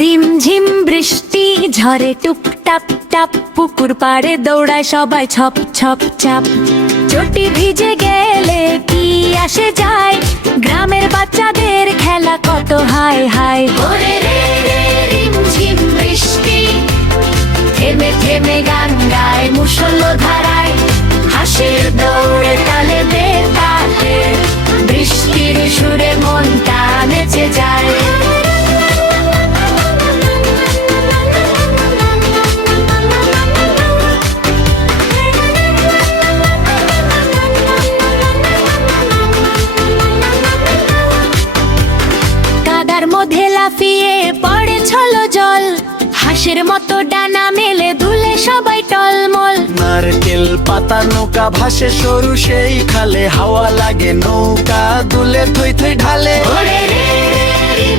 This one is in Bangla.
রিমঝিম বৃষ্টি ঝরে টুপ টাপ টাপ, পুকুর পাড়ে দৌড়ায় সবাই ছপ ছপ চাপ। চটি ভিজে গেলে কি আসে যায়, গ্রামের বাচ্চাদের খেলা কত হাই হাই। ওরে রে রে রিমঝিম বৃষ্টি, থেমে থেমে গান গায় মুষলধারায়, হাসির দৌড়ে তালে বেতালে, বৃষ্টির সুরে মনটা নেচে যায়। মধ্যে লাফিয়ে পড়ে ছলো জল, হাঁসের মতো ডানা মেলে দুলে সবাই টলমল। নারকেল পাতা নৌকা ভাসে সরু সেই খালে, হাওয়া লাগে নৌকা দুলে থই থই ঢালে। ওরে রে রে